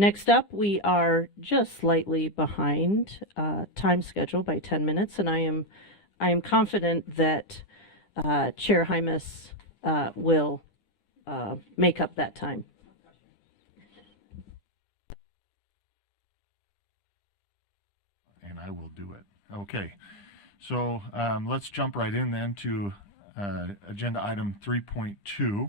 Next up, we are just slightly behind time schedule by 10 minutes, and I am confident that Chair Hymas will make up that time. And I will do it. Okay, so let's jump right in then to agenda item 3.2.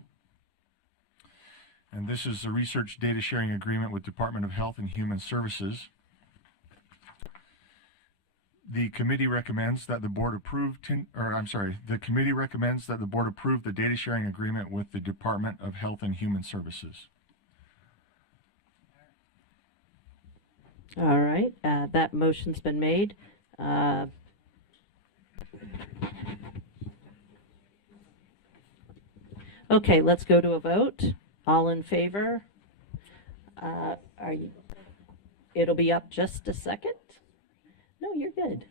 And this is the research data sharing agreement with Department of Health and Human Services. The committee recommends that the board approve the committee recommends that the board approve the data sharing agreement with the Department of Health and Human Services. All right, that motion's been made. Okay, let's go to a vote. All in favor? Are you? It'll be up just a second. No, you're good.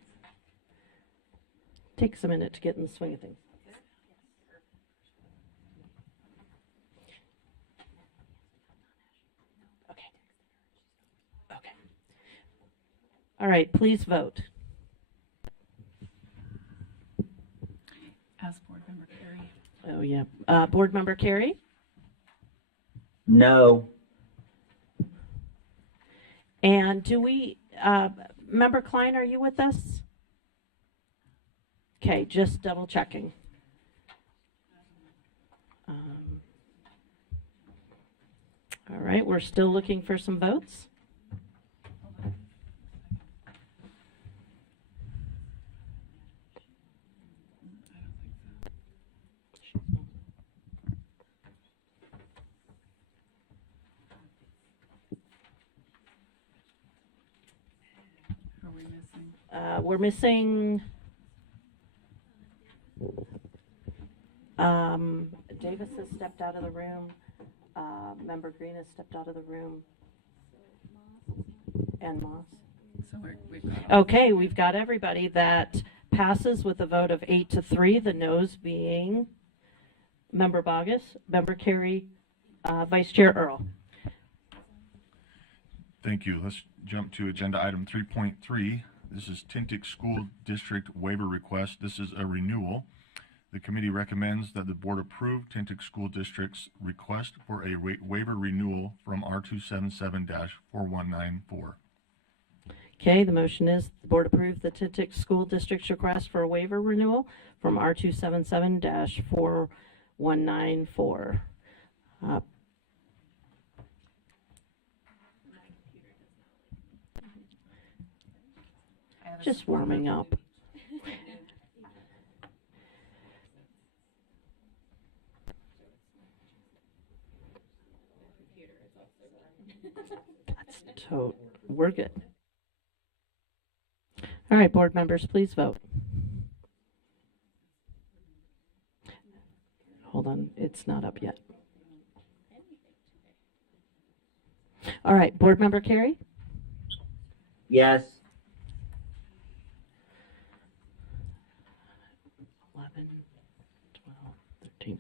Takes a minute to get in the swing of things. Okay. Okay. All right, please vote. As Board Member Carey. Oh, yeah. Board Member Carey? No. And do we, Member Klein, are you with us? Okay, just double checking. All right, we're still looking for some votes. We're missing Davis has stepped out of the room. Member Green has stepped out of the room. And Moss. So we've got Okay, we've got everybody. That passes with a vote of 8-3, the noes being Member Bogus, Member Carey, Vice Chair Earl. Thank you. Let's jump to agenda item 3.3. This is Tintic School District waiver request. This is a renewal. The committee recommends that the board approve Tintic School District's request for a waiver renewal from R277-4194. Okay, the motion is the board approve the Tintic School District's request for a waiver renewal from R277-4194. Just warming up. We're good. All right, board members, please vote. Hold on, it's not up yet. All right, board member Carey? Yes. 11, 12, 13.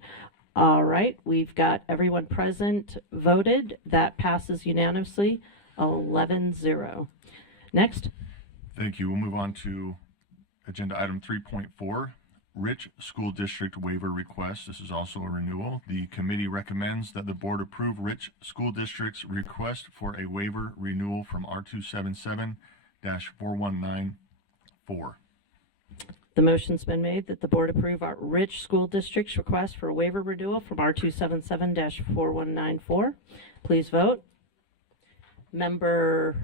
All right, we've got everyone present voted. That passes unanimously, 11-0. Next. Thank you. We'll move on to agenda item 3.4, Rich School District waiver request. This is also a renewal. The committee recommends that the board approve Rich School District's request for a waiver renewal from R277-4194. The motion's been made that the board approve our Rich School District's request for a waiver renewal from R277-4194. Please vote. Member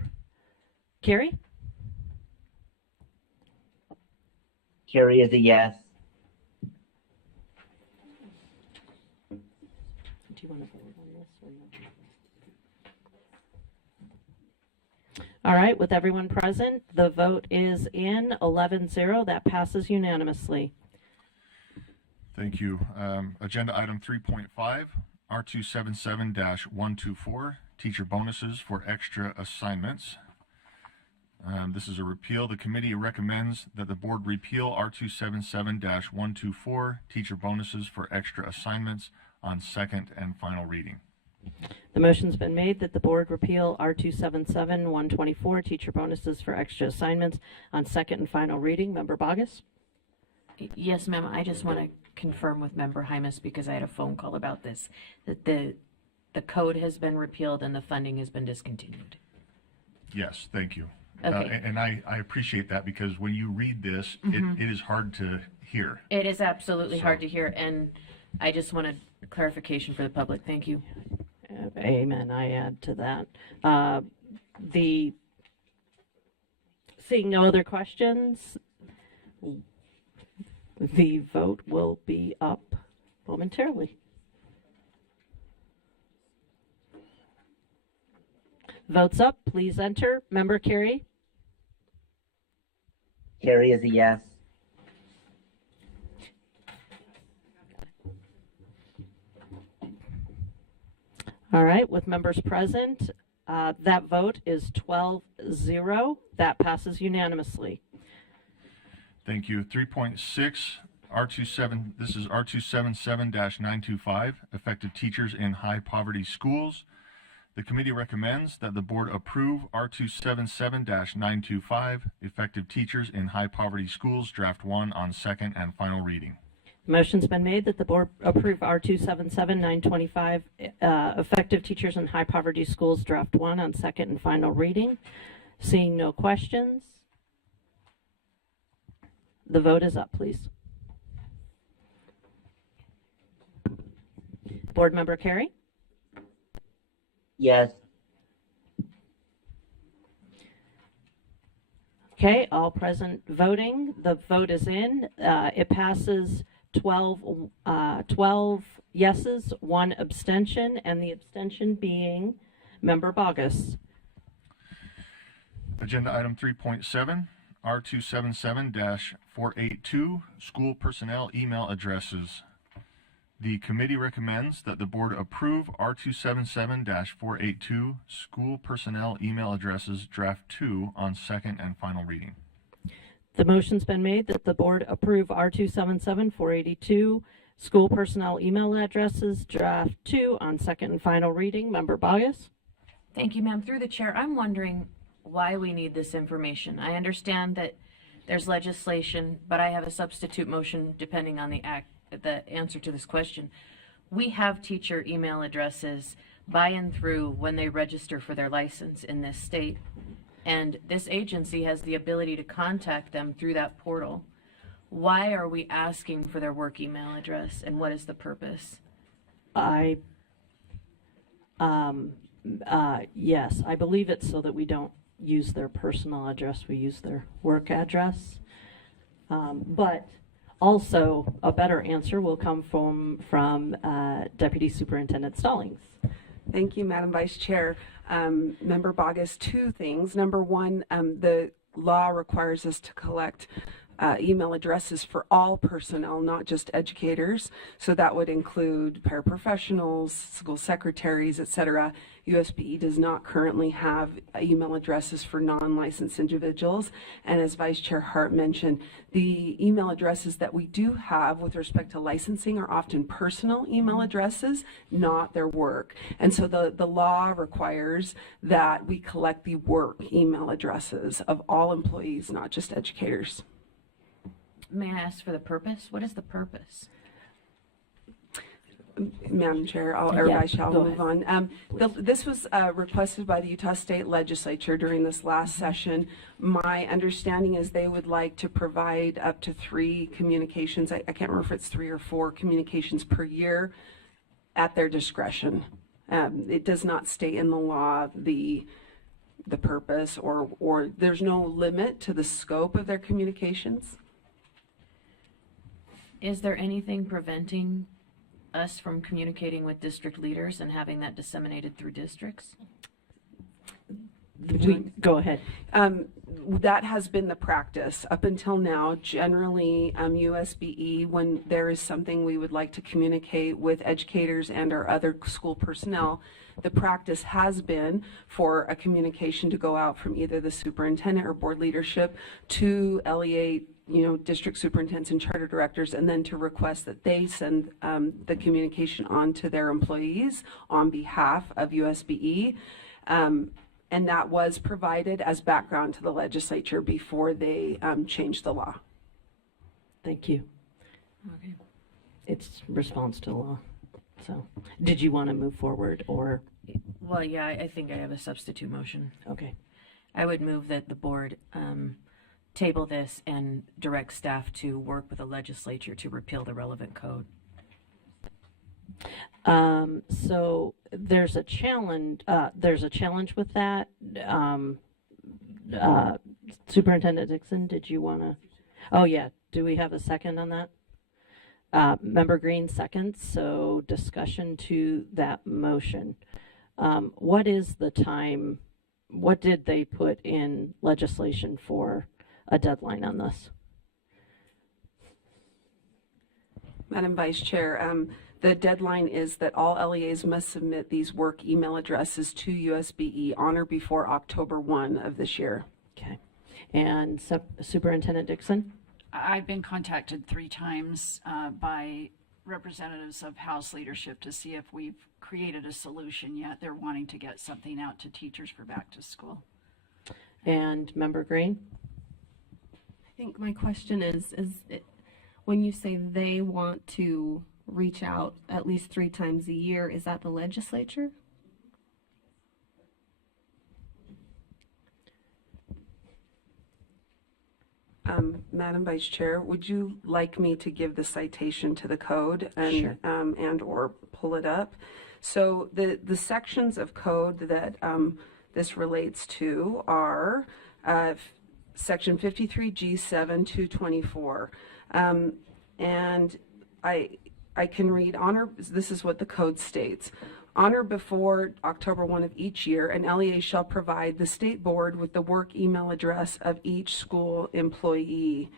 Carey? Carey is a yes. Do you want to vote on this or no? All right, with everyone present, the vote is in 11-0. That passes unanimously. Thank you. Agenda item 3.5, R277-124, teacher bonuses for extra assignments. This is a repeal. The committee recommends that the board repeal R277-124, teacher bonuses for extra assignments, on second and final reading. The motion's been made that the board repeal R277-124, teacher bonuses for extra assignments, on second and final reading. Member Bogus? Yes, ma'am. I just want to confirm with Member Hymas, because I had a phone call about this, that the code has been repealed and the funding has been discontinued. Yes, thank you. Okay. And I appreciate that, because when you read this, it is hard to hear. It is absolutely So- hard to hear, and I just wanted clarification for the public. Thank you. Amen. I add to that. Seeing no other questions, the vote will be up momentarily. Votes up, please enter. Member Carey? Carrie is a yes. All right, with members present, that vote is 12-0. That passes unanimously. Thank you. 3.6, this is R277-925, effective teachers in high poverty schools. The committee recommends that the board approve R277-925, effective teachers in high poverty schools, draft 1, on second and final reading. Motion's been made that the board approve R277-925, effective teachers in high poverty schools, draft 1, on second and final reading. Seeing no questions, the vote is up, please. Board Member Carey? Yes. Okay, all present voting. The vote is in. It passes 12 yeses, 1 abstention, and the abstention being Member Bogus. Agenda item 3.7, R277-482, school personnel email addresses. The committee recommends that the board approve R277-482, school personnel email addresses, draft 2, on second and final reading. The motion's been made that the board approve R277-482, school personnel email addresses, draft 2, on second and final reading. Member Bogus? Thank you, ma'am. Through the chair, I'm wondering why we need this information. I understand that there's legislation, but I have a substitute motion depending on the answer to this question. We have teacher email addresses by and through when they register for their license in this state. And this agency has the ability to contact them through that portal. Why are we asking for their work email address, and what is the purpose? Yes, I believe it's so that we don't use their personal address, we use their work address. But also, a better answer will come from Deputy Superintendent Stallings. Thank you, Madam Vice Chair. Member Bogus, 2 things. Number 1, the law requires us to collect email addresses for all personnel, not just educators. So that would include paraprofessionals, school secretaries, etc. USBE does not currently have email addresses for non-licensed individuals. And as Vice Chair Hart mentioned, the email addresses that we do have with respect to licensing are often personal email addresses, not their work. And so the law requires that we collect the work email addresses of all employees, not just educators. May I ask for the purpose? What is the purpose? Madam Chair, Yeah, I shall go move ahead. on. This was requested by the Utah State Legislature during this last session. My understanding is they would like to provide up to 3 communications. I can't remember if it's 3 or 4 communications per year at their discretion. It does not state in the law the purpose or there's no limit to the scope of their communications. Is there anything preventing us from communicating with district leaders and having that disseminated through districts? Go ahead. That has been the practice up until now. Generally, USBE, when there is something we would like to communicate with educators and our other school personnel, the practice has been for a communication to go out from either the superintendent or board leadership to LEA district superintendents and charter directors, and then to request that they send the communication on to their employees on behalf of USBE. And that was provided as background to the legislature before they changed the law. Thank you. Okay. It's response to law. So, did you want to move forward or? Well, yeah, I think I have a substitute motion. Okay. I would move that the board table this and direct staff to work with the legislature to repeal the relevant code. So there's a challenge. There's a challenge with that. Superintendent Dixon, did you want to? Oh yeah. Do we have a second on that? Member Green seconds. So discussion to that motion. What is the time? What did they put in legislation for a deadline on this? Madam Vice Chair, the deadline is that all LEAs must submit these work email addresses to USBE on or before October 1 of this year. Okay. And Superintendent Dixon? I've been contacted 3 times by representatives of House leadership to see if we've created a solution yet. They're wanting to get something out to teachers for back to school. And Member Green? I think my question is when you say they want to reach out at least 3 times a year, is that the legislature? Madam Vice Chair, would you like me to give the citation to the code and Sure. And or pull it up? So the sections of code that this relates to are Section 53G7 224, and I can read honor. This is what the code states. Honor before October 1 of each year, an LEA shall provide the state board with the work email address of each school employee.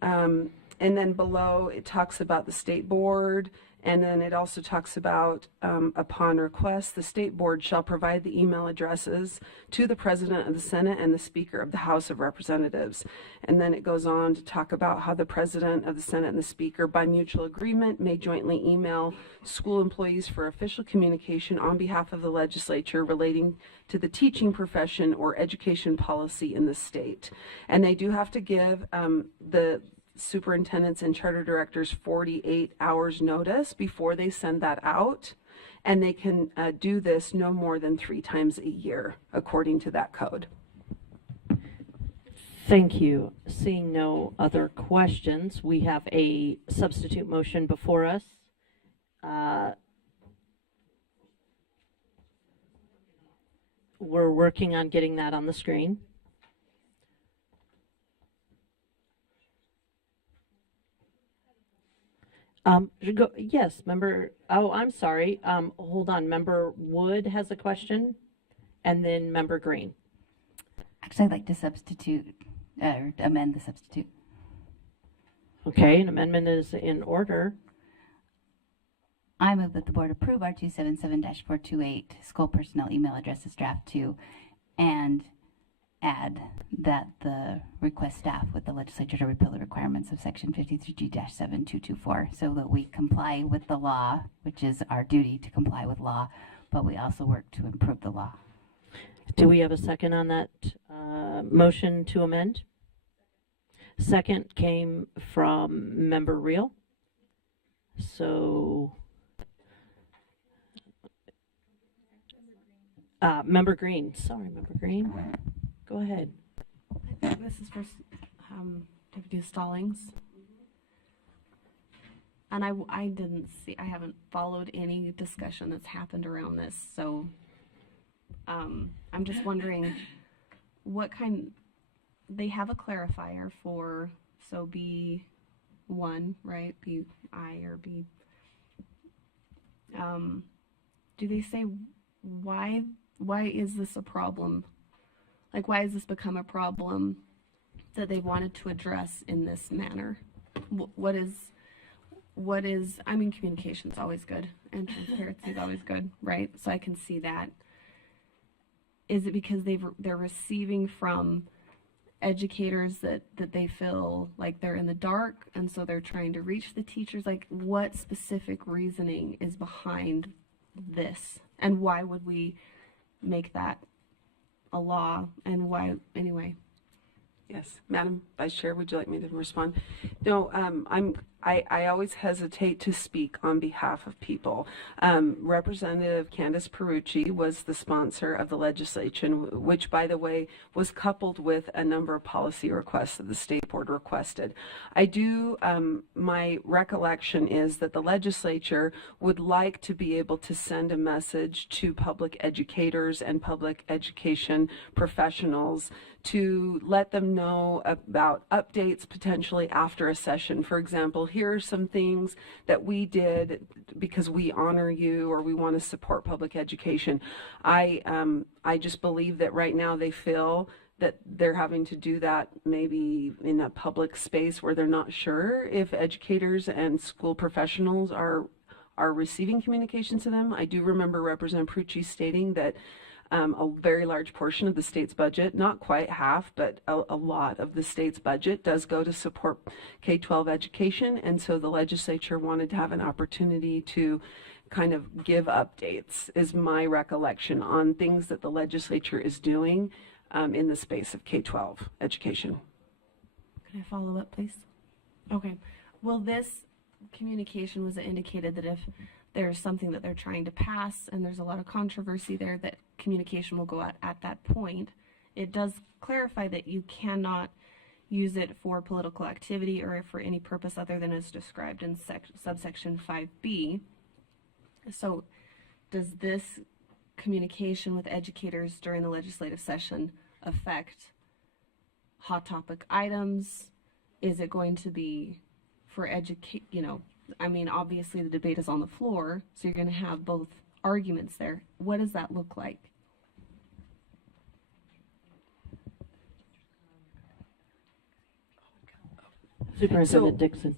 And then below it talks about the state board, and then it also talks about upon request, the state board shall provide the email addresses to the President of the Senate and the Speaker of the House of Representatives. And then it goes on to talk about how the President of the Senate and the Speaker, by mutual agreement, may jointly email school employees for official communication on behalf of the legislature relating to the teaching profession or education policy in the state. And they do have to give the superintendents and charter directors 48 hours notice before they send that out, and they can do this no more than 3 times a year according to that code. Thank you. Seeing no other questions, we have a substitute motion before us. We're working on getting that on the screen. Yes, I'm sorry. Hold on. Member Wood has a question, and then Member Green. Actually, I'd like to substitute, or amend the substitute. Okay, an amendment is in order. I move that the board approve R277-428 school personnel email addresses draft 2 and add that the request staff with the legislature to repeal the requirements of section 53G-7224 so that we comply with the law, which is our duty to comply with law, but we also work to improve the law. Do we have a second on that motion to amend? Second came from Member Reel. So, Member Green. Sorry, Member Green. Go ahead. I think this is for Deputy Stallings. And I didn't see, I haven't followed any discussion that's happened around this, so I'm just wondering what kind, they have a clarifier for, so B1, right? BI or B. Do they say why is this a problem? Like, why has this become a problem that they wanted to address in this manner? What is, I mean, communication is always good and transparency is always good, right? So I can see that. Is it because they're receiving from educators that they feel like they're in the dark and so they're trying to reach the teachers? Like, what specific reasoning is behind this, and why would we make that a law, and why anyway? Yes, Madam Vice Chair, would you like me to respond? No, I always hesitate to speak on behalf of people. Representative Candace Perucci was the sponsor of the legislation, which, by the way, was coupled with a number of policy requests that the State Board requested. My recollection is that the legislature would like to be able to send a message to public educators and public education professionals to let them know about updates potentially after a session. For example, here are some things that we did because we honor you or we want to support public education. I just believe that right now they feel that they're having to do that maybe in a public space where they're not sure if educators and school professionals are receiving communications to them. I do remember Representative Perucci stating that a very large portion of the state's budget, not quite half, but a lot of the state's budget does go to support K-12 education. And so the legislature wanted to have an opportunity to kind of give updates, is my recollection, on things that the legislature is doing in the space of K-12 education. Can I follow up, please? Okay. Well, this communication was indicated that if there's something that they're trying to pass and there's a lot of controversy there, that communication will go out at that point. It does clarify that you cannot use it for political activity or for any purpose other than as described in subsection 5B. So does this communication with educators during the legislative session affect hot topic items? Is it going to be for I mean, obviously the debate is on the floor, so you're going to have both arguments there. What does that look like? Superintendent Dixon.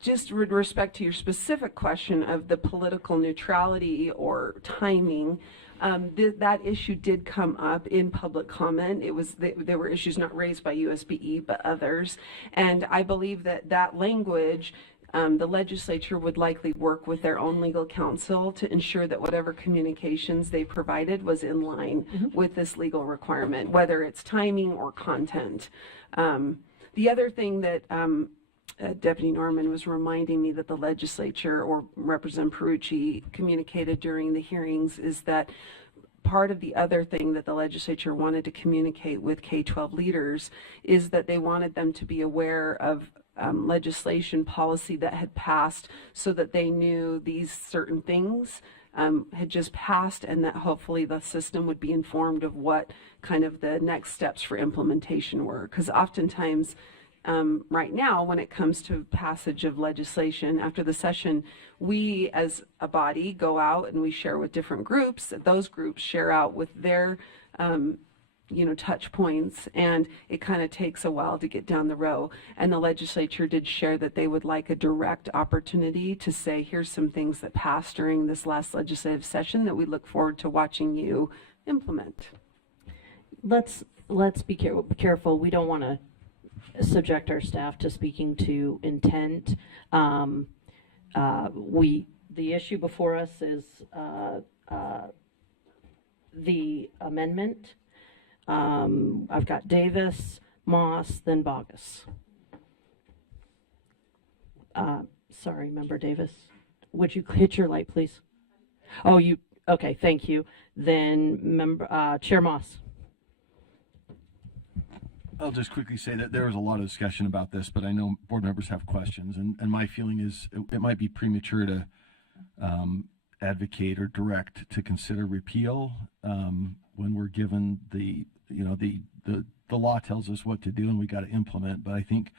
Just with respect to your specific question of the political neutrality or timing, that issue did come up in public comment. There were issues not raised by USBE but others, and I believe that language, the legislature would likely work with their own legal counsel to ensure that whatever communications they provided was in line with this legal requirement, whether it's timing or content. The other thing that Deputy Norman was reminding me that the legislature or Representative Perucci communicated during the hearings is that part of the other thing that the legislature wanted to communicate with K-12 leaders is that they wanted them to be aware of legislation policy that had passed so that they knew these certain things had just passed, and that hopefully the system would be informed of what kind of the next steps for implementation were. Because oftentimes right now, when it comes to passage of legislation after the session, we as a body go out and we share with different groups. Those groups share out with their touch points, and it kind of takes a while to get down the row. And the legislature did share that they would like a direct opportunity to say, here's some things that passed during this last legislative session that we look forward to watching you implement. Let's be careful. We don't want to subject our staff to speaking to intent. The issue before us is the amendment. I've got Davis, Moss, then Bogus. Sorry, Member Davis. Would you hit your light, please? Oh, okay, thank you. Then Chair Moss. I'll just quickly say that there was a lot of discussion about this, but I know board members have questions, and my feeling is it might be premature to advocate or direct to consider repeal when we're given the law tells us what to do and we got to implement. But I think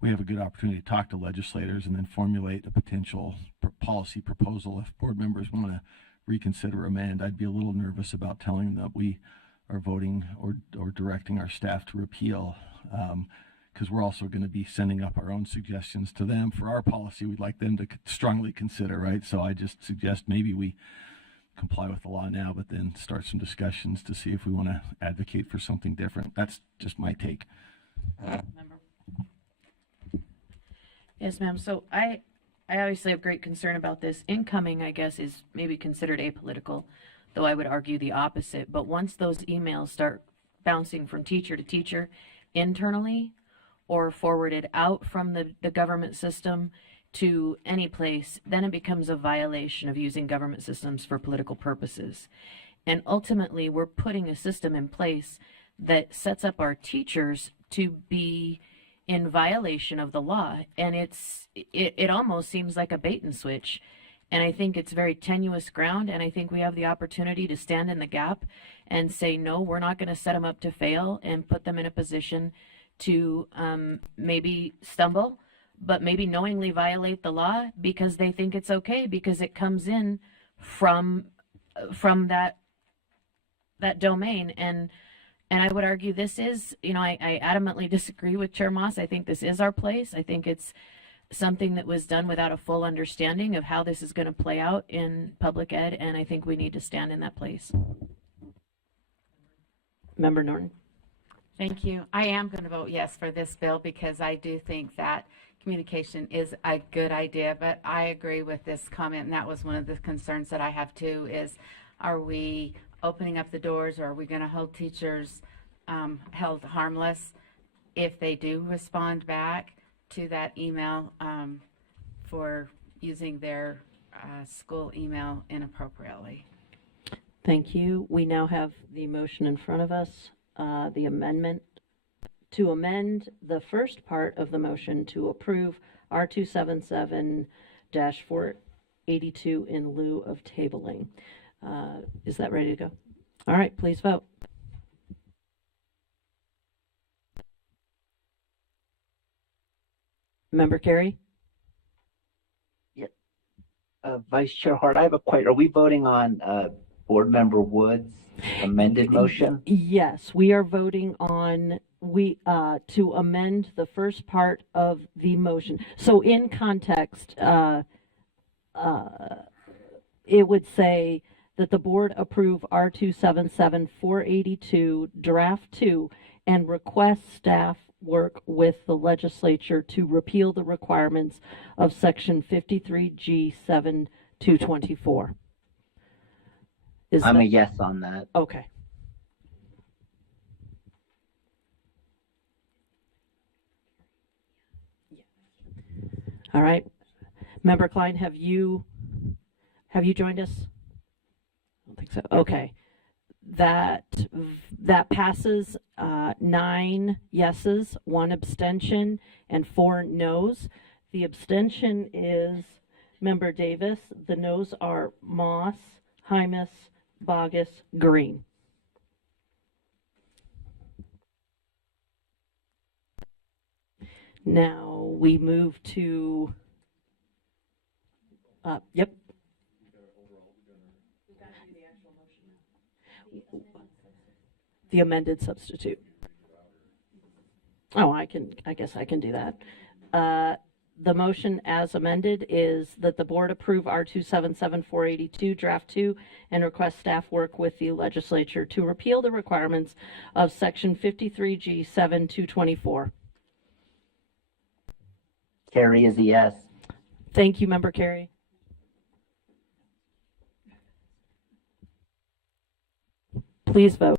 we have a good opportunity to talk to legislators and then formulate a potential policy proposal. If board members want to reconsider amend, I'd be a little nervous about telling them that we are voting or directing our staff to repeal, because we're also going to be sending up our own suggestions to them for our policy we'd like them to strongly consider, right? So I just suggest maybe we comply with the law now, but then start some discussions to see if we want to advocate for something different. That's just my take. Yes, ma'am. So I obviously have great concern about this. Incoming, I guess, is maybe considered apolitical, though I would argue the opposite. But once those emails start bouncing from teacher to teacher internally or forwarded out from the government system to any place, then it becomes a violation of using government systems for political purposes. And ultimately, we're putting a system in place that sets up our teachers to be in violation of the law. And it almost seems like a bait and switch. And I think it's very tenuous ground. And I think we have the opportunity to stand in the gap and say, no, we're not going to set them up to fail and put them in a position to maybe stumble, but maybe knowingly violate the law because they think it's okay because it comes in from that domain. And I would argue this is, I adamantly disagree with Chair Moss. I think this is our place. I think it's something that was done without a full understanding of how this is going to play out in public ed, and I think we need to stand in that place. Member Norton. Thank you. I am going to vote yes for this bill because I do think that communication is a good idea, but I agree with this comment, and that was one of the concerns that I have too, is are we opening up the doors, or are we going to hold teachers held harmless if they do respond back to that email for using their school email inappropriately? Thank you. We now have the motion in front of us, the amendment to amend the first part of the motion to approve R277-482 in lieu of tabling. Is that ready to go? All right, please vote. Member Carey? Vice Chair Hart, I have a question. Are we voting on Board Member Woods' amended motion? Yes, we are voting on to amend the first part of the motion. So in context, it would say that the board approve R277-482 draft 2 and request staff work with the legislature to repeal the requirements of section 53G7-224. I'm a yes on that. Okay. All right. Member Klein, have you joined us? I don't think so. Okay. That passes 9 yeses, 1 abstention, and 4 noes. The abstention is Member Davis. The noes are Moss, Hymas, Bogus, Green. Now we move to, yep. The amended substitute. Oh, I guess I can do that. The motion as amended is that the board approve R277-482 draft 2 and request staff work with the legislature to repeal the requirements of section 53G7-224. Carrie is a yes. Thank you, Member Carey. Please vote.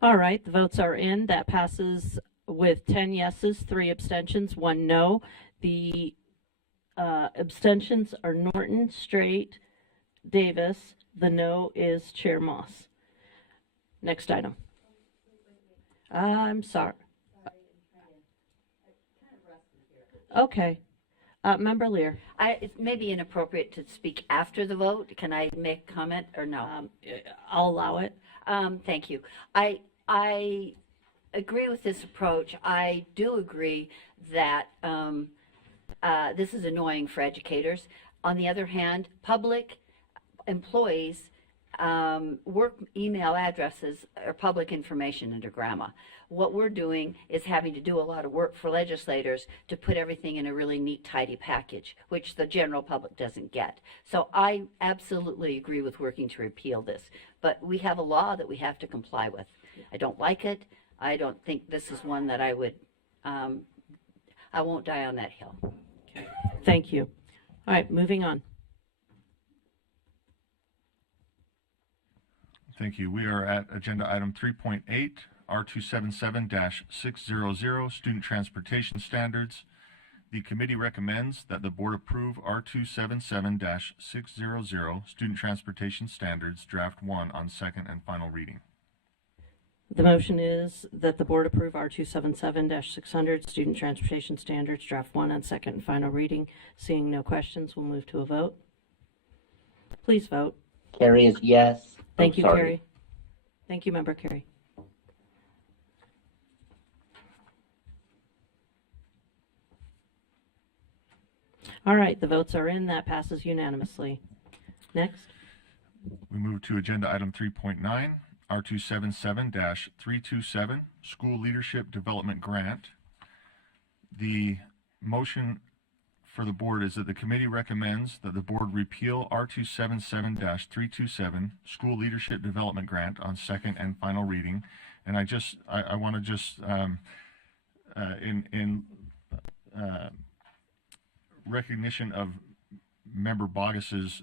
All right, the votes are in. That passes with 10 yeses, 3 abstentions, 1 no. The abstentions are Norton, Straight, Davis. The no is Chair Moss. Next item. I'm sorry. Okay. Member Lear. It may be inappropriate to speak after the vote. Can I make comment or no? I'll allow it. Thank you. I agree with this approach. I do agree that this is annoying for educators. On the other hand, public employees' work email addresses are public information under GRAMA. What we're doing is having to do a lot of work for legislators to put everything in a really neat, tidy package, which the general public doesn't get. So I absolutely agree with working to repeal this, but we have a law that we have to comply with. I don't like it. I don't think this is one that I would, I won't die on that hill. Thank you. All right, moving on. Thank you. We are at agenda item 3.8, R277-600, Student Transportation Standards. The committee recommends that the board approve R277-600, Student Transportation Standards, Draft 1 on second and final reading. The motion is that the board approve R277-600 Student Transportation Standards, Draft 1 on second and final reading. Seeing no questions, we'll move to a vote. Please vote. Carrie is yes. Thank Oh, you, sorry. Carrie. Thank you, Member Carey. All right, the votes are in. That passes unanimously. Next. We move to agenda item 3.9, R277-327, School Leadership Development Grant. The motion for the board is that the committee recommends that the board repeal R277-327, School Leadership Development Grant on second and final reading. And I want to just, in recognition of Member Bogus's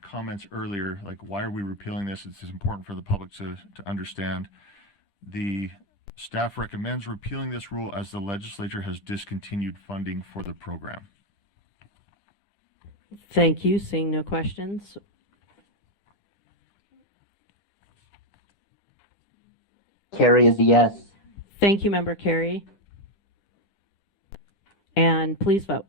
comments earlier, like why are we repealing this? It's important for the public to understand. The staff recommends repealing this rule as the legislature has discontinued funding for the program. Thank you. Seeing no questions. Carrie is a yes. Thank you, Member Carey. And please vote.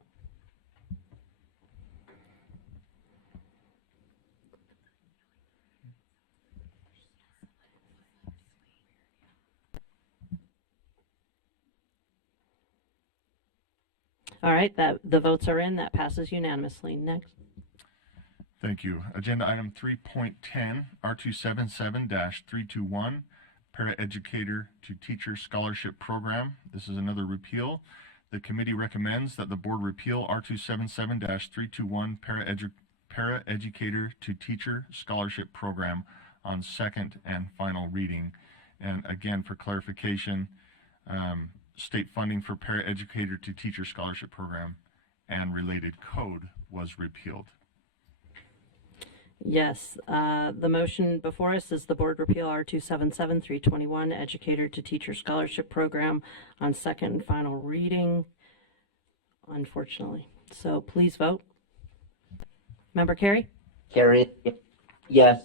All right, the votes are in. That passes unanimously. Next. Thank you. Agenda item 3.10, R277-321, Paraeducator to Teacher Scholarship Program. This is another repeal. The committee recommends that the board repeal R277-321, Paraeducator to Teacher Scholarship Program on second and final reading. And again, for clarification, state funding for Paraeducator to Teacher Scholarship Program and related code was repealed. Yes, the motion before us is the board repeal R277-321, Educator to Teacher Scholarship Program on second and final reading, unfortunately. So please vote. Member Carey? Carrie, yes.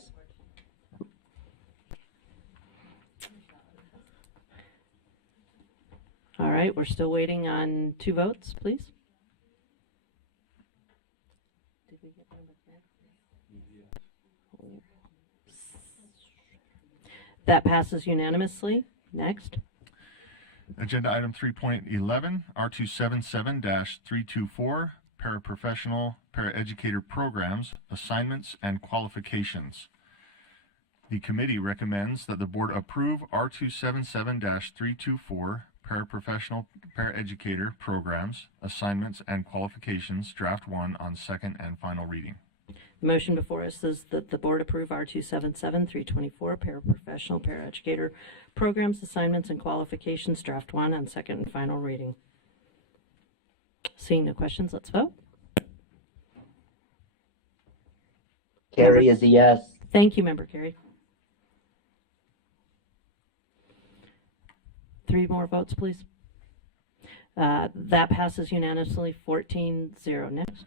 All right, we're still waiting on 2 votes, please. Did we get number correct? That passes unanimously. Next. Agenda item 3.11, R277-324, Paraprofessional Paraeducator Programs, Assignments and Qualifications. The committee recommends that the board approve R277-324, Paraprofessional Paraeducator Programs, Assignments and Qualifications, Draft 1 on second and final reading. The motion before us is that the board approve R277-324, Paraprofessional Paraeducator Programs, Assignments and Qualifications, Draft 1 on second and final reading. Seeing no questions, let's vote. Carrie is a yes. Thank you, Member Carey. 3 more votes, please. That passes unanimously, 14-0. Next.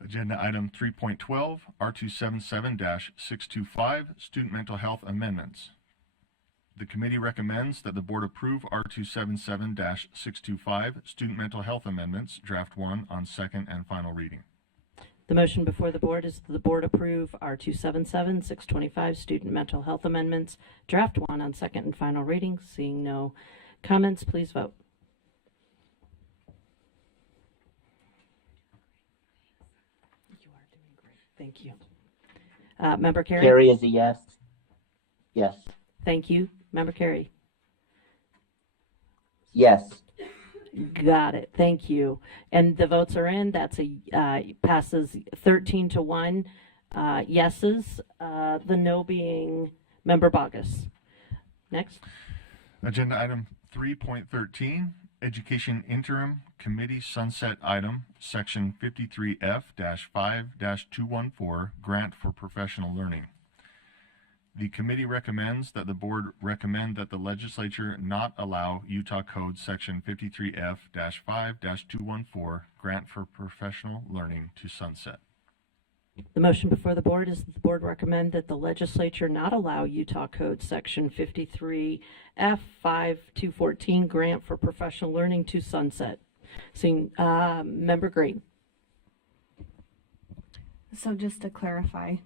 Agenda item 3.12, R277-625, Student Mental Health Amendments. The committee recommends that the board approve R277-625 Student Mental Health Amendments, Draft 1, on second and final reading. The motion before the board is that the board approve R277, 625 Student Mental Health Amendments, Draft 1 on second and final reading. Seeing no comments, please vote. You are doing great. Thank you. Member Carey? Carrie is a yes. Yes. Thank you. Member Carey? Yes. Got it. Thank you. And the votes are in. That's passes 13-1 yeses. The no being Member Bogus. Next. Agenda item 3.13, Education Interim Committee Sunset Item, Section 53F-5-214, Grant for Professional Learning. The committee recommends that the board recommend that the legislature not allow Utah Code Section 53F-5-214, Grant for Professional Learning, to sunset. The motion before the board is that the board recommend that the legislature not allow Utah Code Section 53F-5-214, Grant for Professional Learning, to sunset. Seeing Member Green. So just to clarify,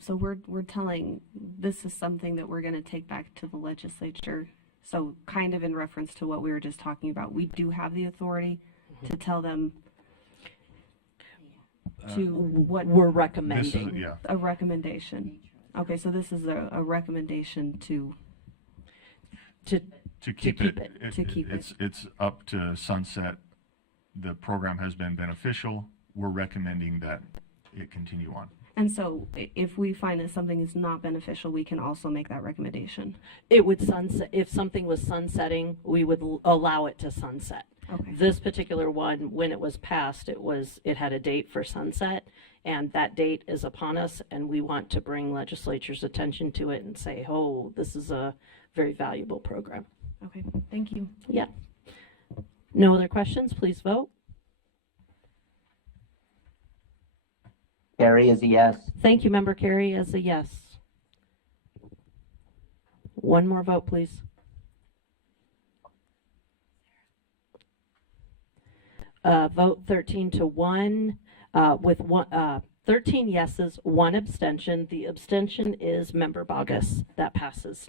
so we're telling, this is something that we're going to take back to the legislature. So kind of in reference to what we were just talking about, we do have the authority to tell them to what We're This recommending. is, yeah, a recommendation. Okay, so this is a recommendation to, to keep keep it. it. To keep it. It's up to sunset. The program has been beneficial. We're recommending that it continue on. and so if we find that something is not beneficial, we can also make that recommendation. It would sunset, if something was sunsetting, we would allow it to sunset. Okay. This particular one, when it was passed, it had a date for sunset, and that date is upon us, and we want to bring legislature's attention to it and say, oh, this is a very valuable program. Okay, thank you. Yeah. No other questions? Please vote. Carrie is a yes. Thank you, Member Carey, as a yes. One more vote, please. Vote 13-1 with 13 yeses, 1 abstention. The abstention is Member Bogus. That passes.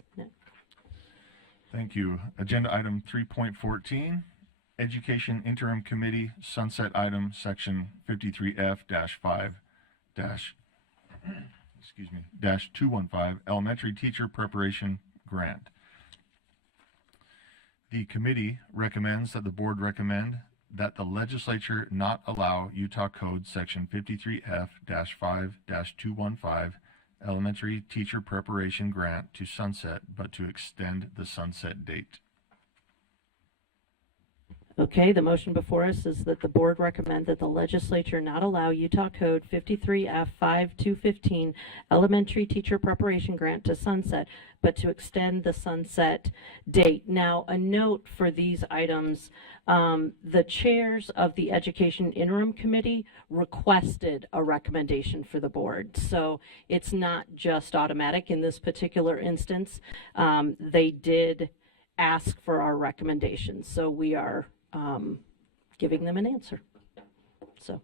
Thank you. Agenda item 3.14, Education Interim Committee Sunset Item, Section 53F-5- -215, Elementary Teacher Preparation Grant. The committee recommends that the board recommend that the legislature not allow Utah Code Section 53F-5-215, Elementary Teacher Preparation Grant, to sunset, but to extend the sunset date. Okay, the motion before us is that the board recommend that the legislature not allow Utah Code 53F-5-215 Elementary Teacher Preparation Grant to sunset, but to extend the sunset date. Now, a note for these items, the chairs of the Education Interim Committee requested a recommendation for the board. So it's not just automatic in this particular instance. They did ask for our recommendations, so we are giving them an answer. So,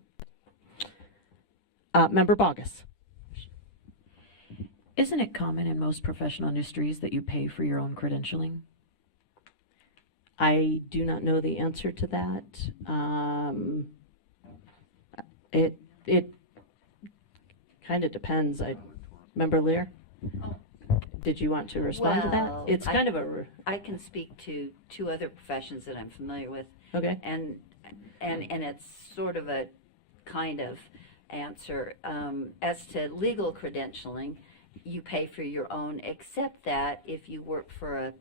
Member Bogus. Isn't it common in most professional industries that you pay for your own credentialing? I do not know the answer to that. It kind of depends. Member Lear? Did you want to respond to that? Well, It's kind of a, I can speak to 2 other professions that I'm familiar with, okay. and it's sort of a kind of answer. As to legal credentialing, you pay for your own, except that if you work for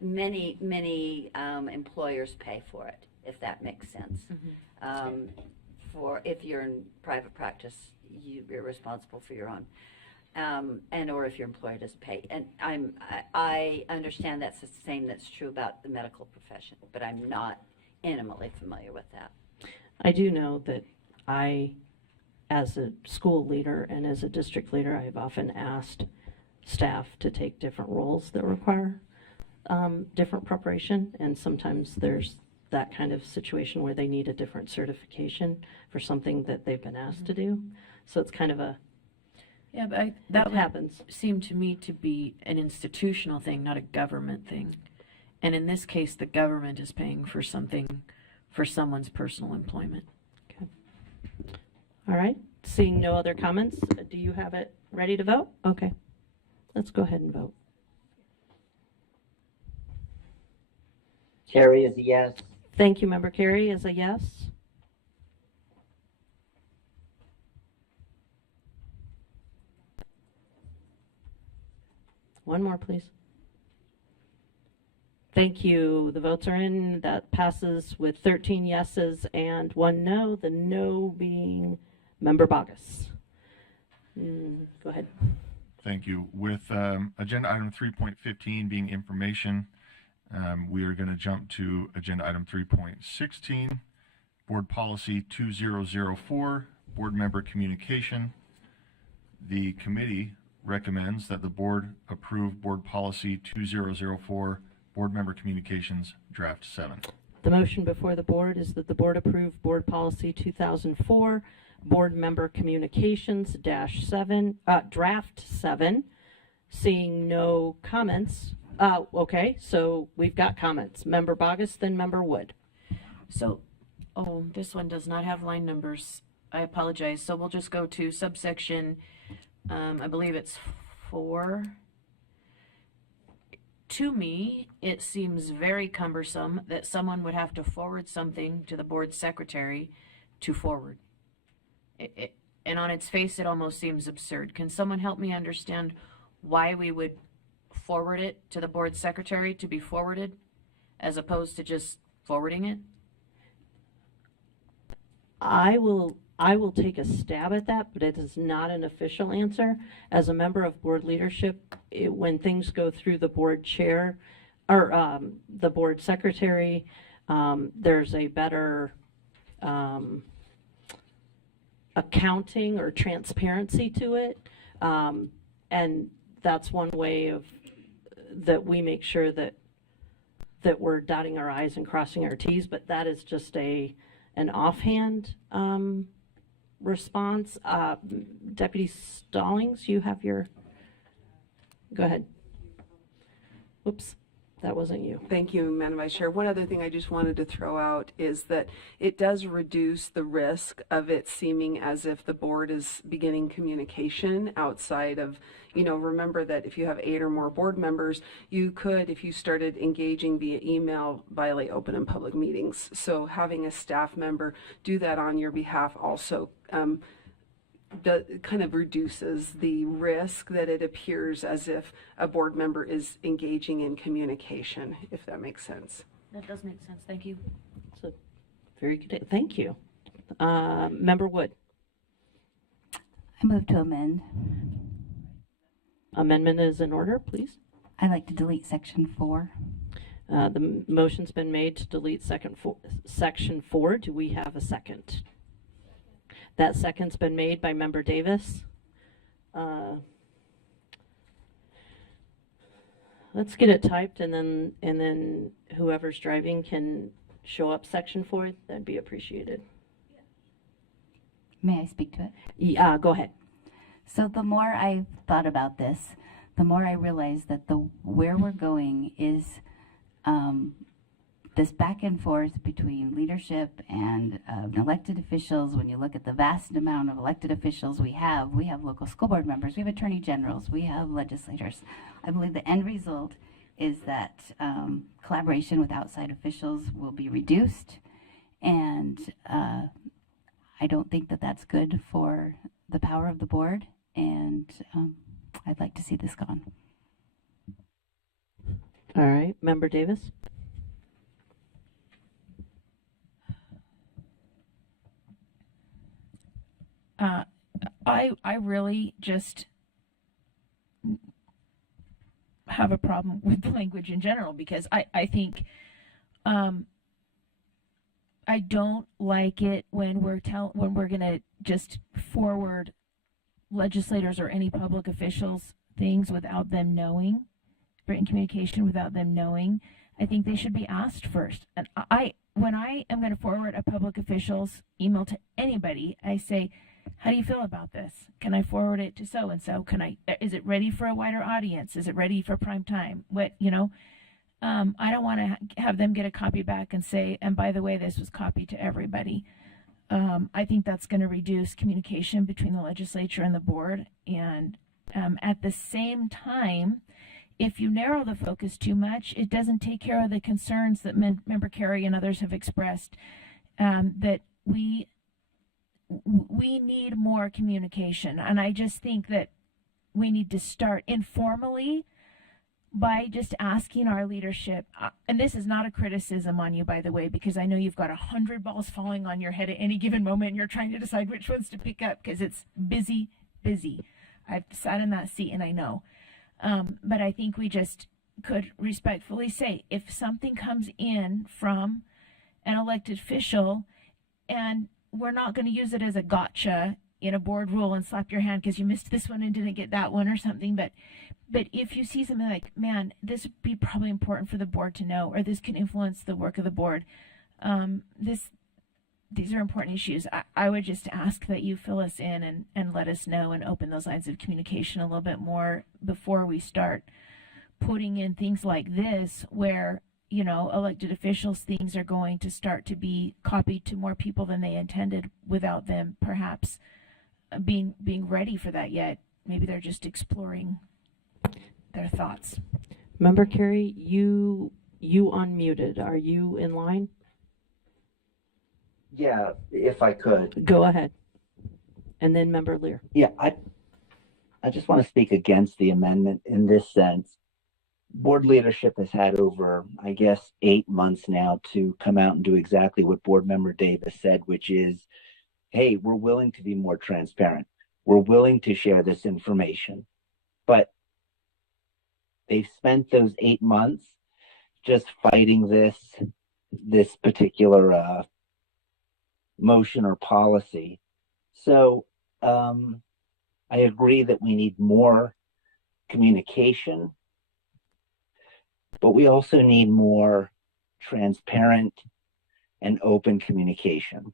many employers pay for it, if that makes sense. For if you're in private practice, you're responsible for your own. And or if your employer doesn't pay. And I understand that's the same that's true about the medical profession, but I'm not intimately familiar with that. I do know that I, as a school leader and as a district leader, I've often asked staff to take different roles that require different preparation, and sometimes there's that kind of situation where they need a different certification for something that they've been asked to do. So it's kind of a, Yeah, but that it would happens. seem to me to be an institutional thing, not a government thing. And in this case, the government is paying for something for someone's personal employment. All right, seeing no other comments, do you have it ready to vote? Okay, let's go ahead and vote. Terry is a yes. Thank you, Member Carey is a yes. One more, please. Thank you. The votes are in. That passes with 13 yeses and 1 no, the no being Member Bogus. Go ahead. Thank you. With agenda item 3.15 being information, we are going to jump to agenda item 3.16, board policy 2004, board member communication. The committee recommends that the board approve board policy 2004, board member communications, draft 7. The motion before the board is that the board approve board policy 2004, board member communications draft 7. Seeing no comments. Okay, so we've got comments. Member Bogus, then Member Wood. So, this one does not have line numbers. I apologize. So we'll just go to subsection, I believe it's 4. To me, it seems very cumbersome that someone would have to forward something to the board secretary to forward. And on its face, it almost seems absurd. Can someone help me understand why we would forward it to the board secretary to be forwarded as opposed to just forwarding it? I will take a stab at that, but it is not an official answer. As a member of board leadership, when things go through the board chair or the board secretary, there's a better accounting or transparency to it. And that's one way of that we make sure that we're dotting our I's and crossing our T's, but that is just an offhand response. Deputy Stallings, you have your, go ahead. Whoops, that wasn't you. Thank you, Madam Vice Chair. One other thing I just wanted to throw out is that it does reduce the risk of it seeming as if the board is beginning communication outside of, remember that if you have 8 or more board members, you could, if you started engaging via email, violate open and public meetings. So having a staff member do that on your behalf also kind of reduces the risk that it appears as if a board member is engaging in communication, if that makes sense. That does make sense. Thank you. So, very good. Thank you. Member Wood. I move to amend. Amendment is in order, please. I'd like to delete section 4. The motion's been made to delete section 4. Do we have a second? That second's been made by Member Davis. Let's get it typed, and then whoever's driving can show up section 4. That'd be appreciated. May I speak to it? Yeah, go ahead. So the more I've thought about this, the more I realize that where we're going is this back and forth between leadership and elected officials. When you look at the vast amount of elected officials we have local school board members, we have attorney generals, we have legislators. I believe the end result is that collaboration with outside officials will be reduced, and I don't think that that's good for the power of the board, and I'd like to see this gone. All right, Member Davis. I really just have a problem with the language in general, because I think I don't like it when we're gonna just forward legislators or any public officials things without them knowing, written communication without them knowing, I think they should be asked first. And when I am going to forward a public official's email to anybody, I say, how do you feel about this? Can I forward it to so-and-so? Is it ready for a wider audience? Is it ready for prime time? I don't want to have them get a copy back and say, and by the way, this was copied to everybody. I think that's going to reduce communication between the legislature and the board. And at the same time, if you narrow the focus too much, it doesn't take care of the concerns that Member Carey and others have expressed, that we need more communication. And I just think that we need to start informally by just asking our leadership, and this is not a criticism on you, by the way, because I know you've got 100 balls falling on your head at any given moment and you're trying to decide which ones to pick up because it's busy. I've sat in that seat and I know. But I think we just could respectfully say, if something comes in from an elected official and we're not going to use it as a gotcha in a board rule and slap your hand because you missed this one and didn't get that one or something, but if you see something like, man, this would be probably important for the board to know, or this can influence the work of the board, these are important issues, I would just ask that you fill us in and let us know and open those lines of communication a little bit more before we start putting in things like this where, elected officials, things are going to start to be copied to more people than they intended without them perhaps being ready for that yet. Maybe they're just exploring their thoughts. Member Carey, you unmuted. Are you in line? Yeah, if I could. Go ahead. And then Member Lear. Yeah, I just want to speak against the amendment in this sense. Board leadership has had over, I guess, 8 months now to come out and do exactly what Board Member Davis said, which is, hey, we're willing to be more transparent. We're willing to share this information. But they've spent those 8 months just fighting this particular motion or policy. So I agree that we need more communication, but we also need more transparent and open communication.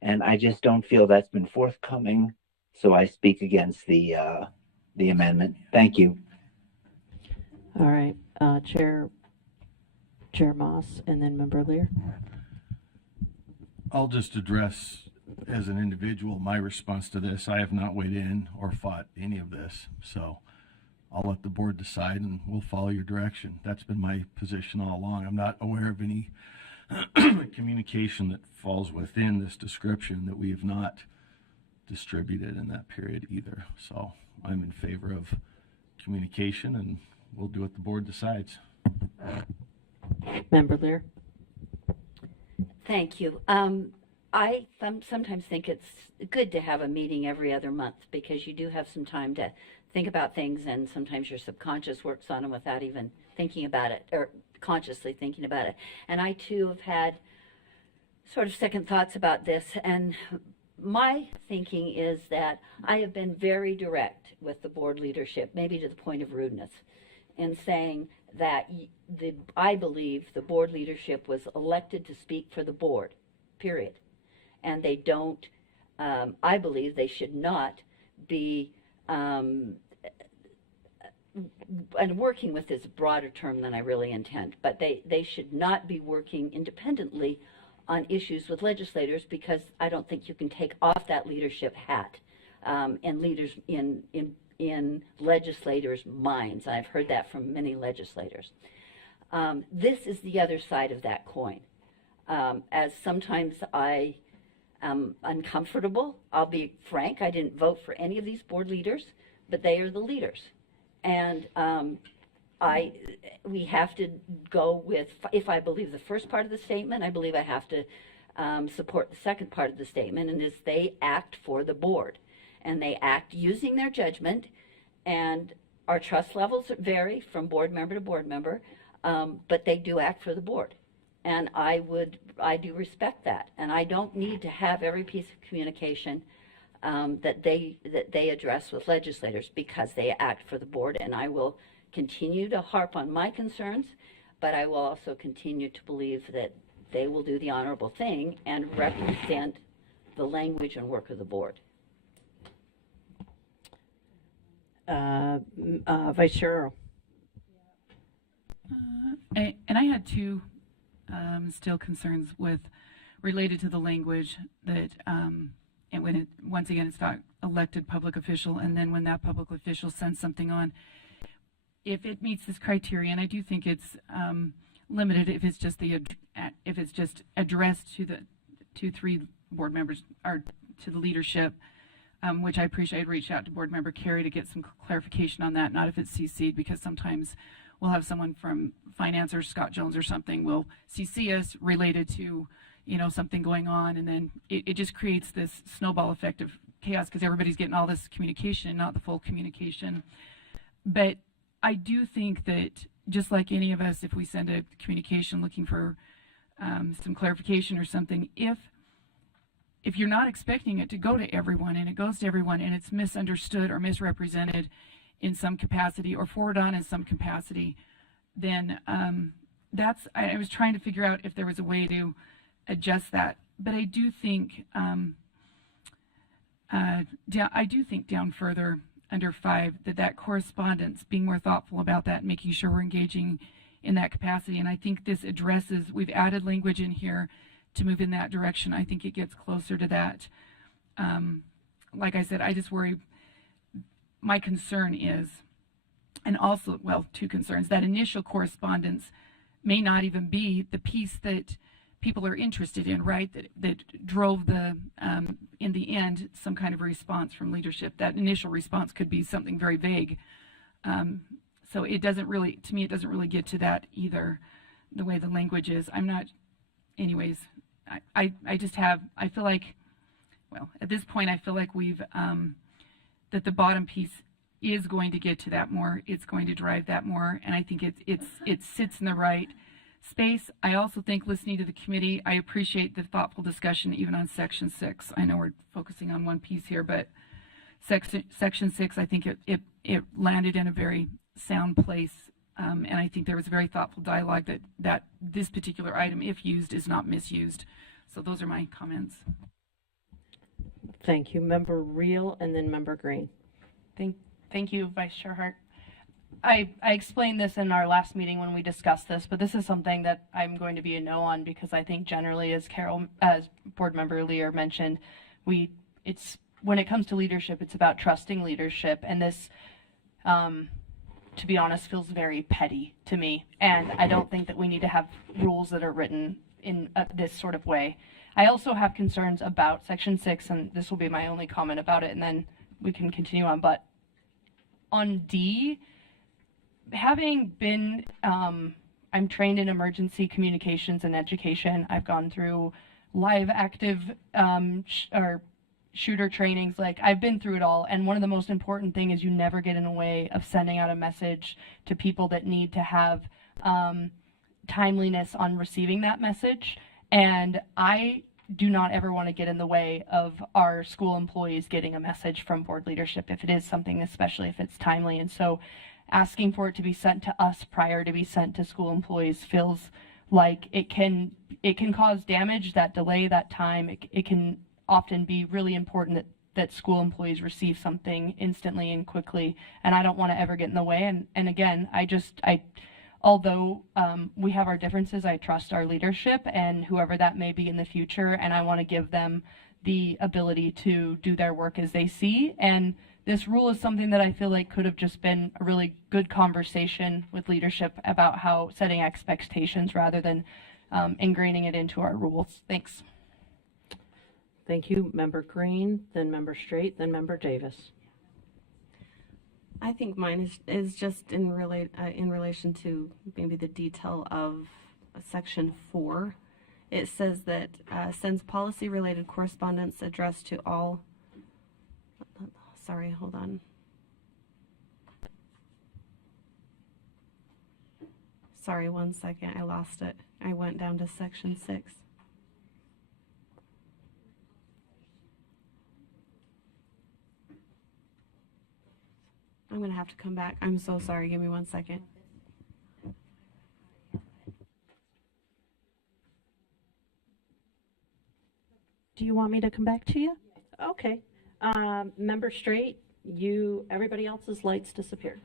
And I just don't feel that's been forthcoming. So I speak against the amendment. Thank you. All right, Chair Moss, and then Member Lear. I'll just address as an individual my response to this. I have not weighed in or fought any of this, so I'll let the board decide and we'll follow your direction. That's been my position all along. I'm not aware of any communication that falls within this description that we have not distributed in that period either. So I'm in favor of communication and we'll do what the board decides. Member Lear. Thank you. I sometimes think it's good to have a meeting every other month because you do have some time to think about things, and sometimes your subconscious works on them without even thinking about it or consciously thinking about it. And I too have had sort of second thoughts about this, and my thinking is that I have been very direct with the board leadership, maybe to the point of rudeness, in saying that I believe the board leadership was elected to speak for the board, period. And they don't, I believe they should not be, and working with is a broader term than I really intend, but they should not be working independently on issues with legislators, because I don't think you can take off that leadership hat and leaders in legislators' minds. I've heard that from many legislators. This is the other side of that coin. As sometimes I am uncomfortable, I'll be frank, I didn't vote for any of these board leaders, but they are the leaders. And we have to go with, if I believe the first part of the statement, I believe I have to support the second part of the statement, and is they act for the board. And they act using their judgment, and our trust levels vary from board member to board member, but they do act for the board. And I do respect that. And I don't need to have every piece of communication that they address with legislators, because they act for the board. And I will continue to harp on my concerns, but I will also continue to believe that they will do the honorable thing and represent the language and work of the board. Vice Chair Earl. And I had two still concerns related to the language that, and when once again it's not elected public official, and then when that public official sends something on, if it meets this criteria, and I do think it's limited if it's just addressed to three board members or to the leadership, which I appreciate. I'd reach out to Board Member Carey to get some clarification on that, not if it's CC'd, because sometimes we'll have someone from finance or Scott Jones or something will CC us related to, something going on, and then it just creates this snowball effect of chaos because everybody's getting all this communication and not the full communication. But I do think that just like any of us, if we send a communication looking for some clarification or something, if you're not expecting it to go to everyone and it goes to everyone and it's misunderstood or misrepresented in some capacity or forwarded on in some capacity, then I was trying to figure out if there was a way to adjust that. But I do think down further under 5 that correspondence, being more thoughtful about that and making sure we're engaging in that capacity. And I think this addresses, we've added language in here to move in that direction. I think it gets closer to that. Like I said, I just worry, my concern is, and also, well, 2 concerns, that initial correspondence may not even be the piece that people are interested in, right? That drove the, in the end, some kind of response from leadership. That initial response could be something very vague. So it doesn't really, to me, it doesn't really get to that either, the way the language is. I'm not, anyways, I just have, I feel like, well, at this point, I feel like we've, that the bottom piece is going to get to that more. It's going to drive that more. And I think it sits in the right space. I also think, listening to the committee, I appreciate the thoughtful discussion even on Section 6. I know we're focusing on one piece here, but Section 6, I think it landed in a very sound place. And I think there was a very thoughtful dialogue that this particular item, if used, is not misused. So those are my comments. Thank you. Member Reel and then Member Green. Thank you, Vice Chair Hart. I explained this in our last meeting when we discussed this, but this is something that I'm going to be a no on, because I think generally, as Board Member Lear mentioned, when it comes to leadership, it's about trusting leadership, and this, to be honest, feels very petty to me, and I don't think that we need to have rules that are written in this sort of way. I also have concerns about Section 6, and this will be my only comment about it, and then we can continue on. But on D, having been, I'm trained in emergency communications and education. I've gone through live active or shooter trainings. Like, I've been through it all. And one of the most important things is you never get in the way of sending out a message to people that need to have timeliness on receiving that message. And I do not ever want to get in the way of our school employees getting a message from board leadership if it is something, especially if it's timely. And so asking for it to be sent to us prior to be sent to school employees feels like it can cause damage. That delay, that time, it can often be really important that school employees receive something instantly and quickly, and I don't want to ever get in the way. And again, although we have our differences, I trust our leadership and whoever that may be in the future, and I want to give them the ability to do their work as they see. And this rule is something that I feel like could have just been a really good conversation with leadership about how setting expectations rather than ingraining it into our rules. Thanks. Thank you. Member Green, then Member Straight, then Member Davis. I think mine is just in relation to maybe the detail of Section 4. It says that sends policy-related correspondence addressed to all. Sorry, hold on. Sorry, 1 second. I lost it. I went down to Section 6. I'm gonna have to come back. I'm so sorry. Give me 1 second. Do you want me to come back to you? Okay. Member Straight, everybody else's lights disappeared.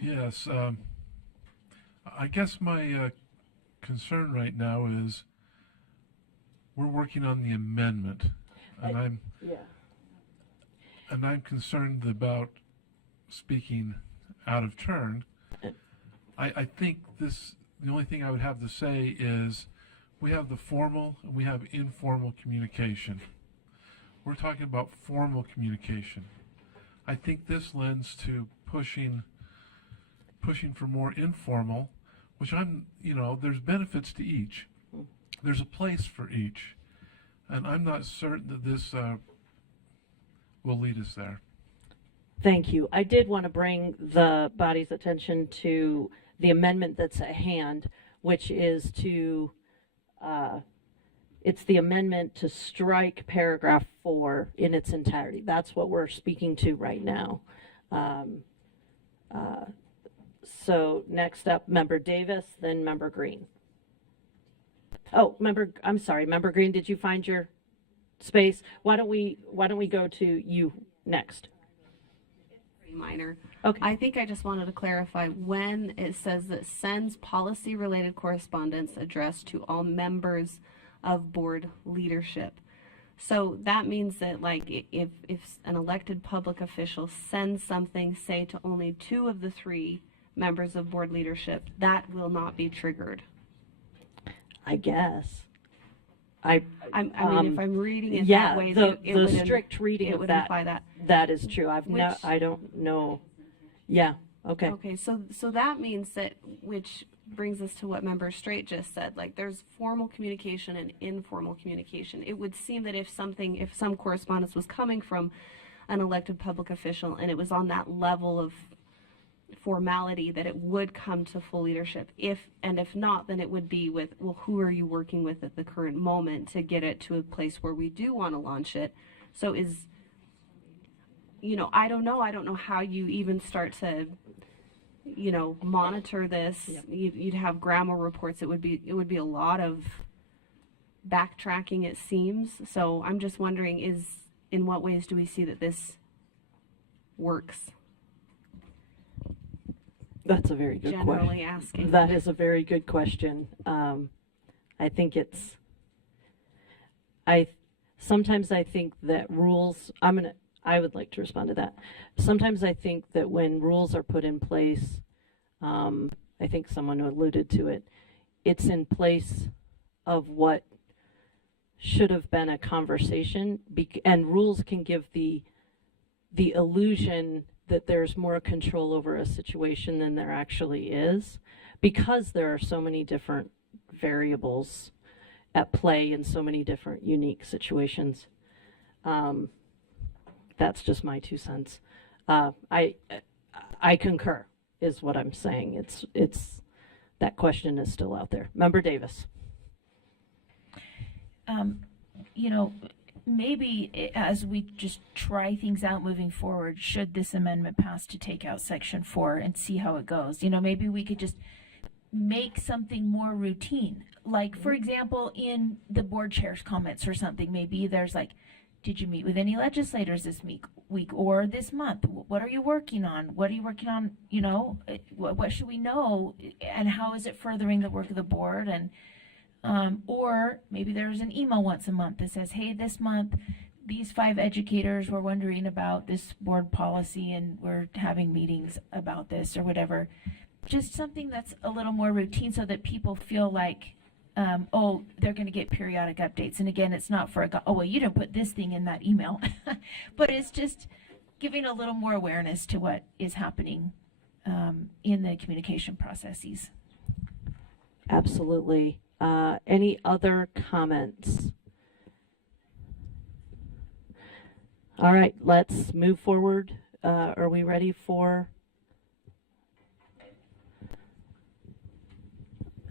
Yes, I guess my concern right now is we're working on the amendment, and I'm concerned about speaking out of turn. I think the only thing I would have to say is we have the formal and we have informal communication. We're talking about formal communication. I think this lends to pushing for more informal, which there's benefits to each. There's a place for each. And I'm not certain that this will lead us there. Thank you. I did want to bring the body's attention to the amendment that's at hand, which is it's the amendment to strike paragraph 4 in its entirety. That's what we're speaking to right now. So next up, Member Davis, then Member Green. Oh, I'm sorry, Member Green, did you find your space? Why don't we go to you next? Pretty minor. Okay. I think I just wanted to clarify when it says that sends policy related correspondence addressed to all members of board leadership. So that means that, like, if an elected public official sends something, say, to only 2 of the 3 members of board leadership, that will not be triggered. I guess. I mean, if I'm reading it yeah, that way, the it would strict reading it of would that, imply that. that is true. Which- I don't know. Yeah, okay. Okay, so that means that, which brings us to what Member Straight just said, like there's formal communication and informal communication. It would seem that if some correspondence was coming from an elected public official and it was on that level of formality, that it would come to full leadership. If not, then it would be with, well, who are you working with at the current moment to get it to a place where we do want to launch it? So I don't know how you even start to, monitor this. Yep. You'd have grammar reports. It would be a lot of backtracking, it seems. So I'm just wondering, in what ways do we see that this works? That's a very good question. Generally asking. That is a very good question. I think sometimes I think that rules, I would like to respond to that. Sometimes I think that when rules are put in place, I think someone alluded to it, it's in place of what should have been a conversation, and rules can give the illusion that there's more control over a situation than there actually is, because there are so many different variables at play in so many different unique situations. That's just my 2 cents. I concur, is what I'm saying. It's that question is still out there. Member Davis. Maybe as we just try things out moving forward, should this amendment pass, to take out section 4 and see how it goes. Maybe we could just make something more routine. Like, for example, in the board chair's comments or something, maybe there's like, did you meet with any legislators this week or this month? What are you working on? What are you working on? What should we know? And how is it furthering the work of the board? And or maybe there's an email once a month that says, hey, this month, these 5 educators were wondering about this board policy and we're having meetings about this or whatever. Just something that's a little more routine so that people feel like, they're going to get periodic updates. And again, it's not for you didn't put this thing in that email, but it's just giving a little more awareness to what is happening in the communication processes. Absolutely. Any other comments? All right, let's move forward. Are we ready for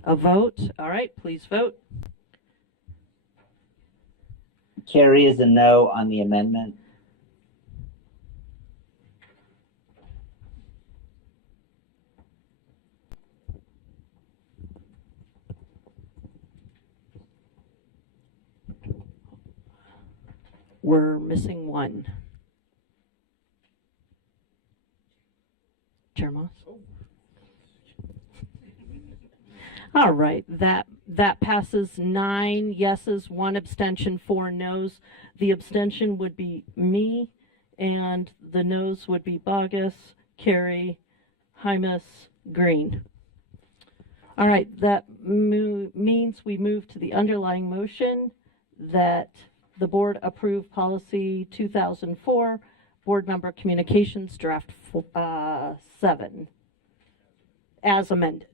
a vote? All right, please vote. Carrie is a no on the amendment. We're missing one. Chair Moss? All right, that passes 9 yeses, 1 abstention, 4 noes. The abstention would be me, and the noes would be Bogus, Carey, Hymas, Green. All right, that means we move to the underlying motion that the board approve policy 2004, board member communications draft 7, as amended.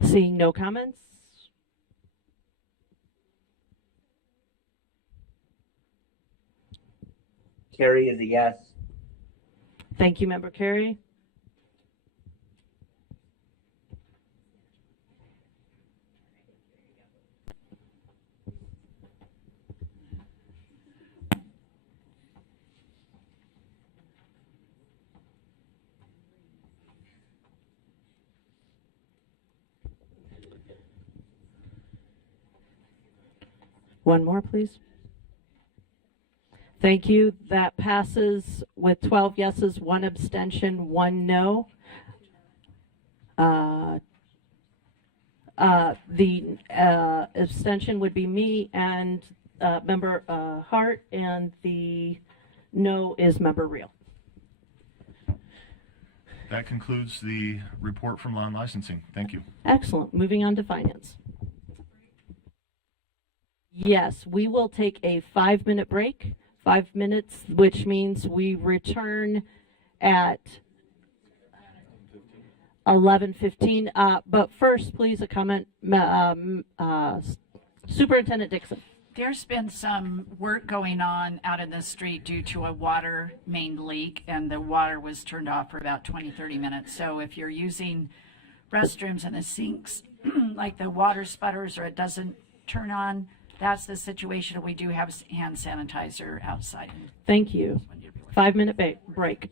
Seeing no comments? Carrie is a yes. Thank you, Member Carey. One more, please. Thank you. That passes with 12 yeses, 1 abstention, 1 no. The abstention would be me and Member Hart, and the no is Member Reel. That concludes the report from Law and Licensing. Thank you. Excellent. Moving on to Finance. Yes, we will take a 5-minute break. 5 minutes, which means we return at 11:15. But first, please, a comment, Superintendent Dixon. There's been some work going on out in the street due to a water main leak, and the water was turned off for about 20-30 minutes. So if you're using restrooms and the sinks, like the water sputters or it doesn't turn on, that's the situation. We do have hand sanitizer outside. Thank you. 5-minute break.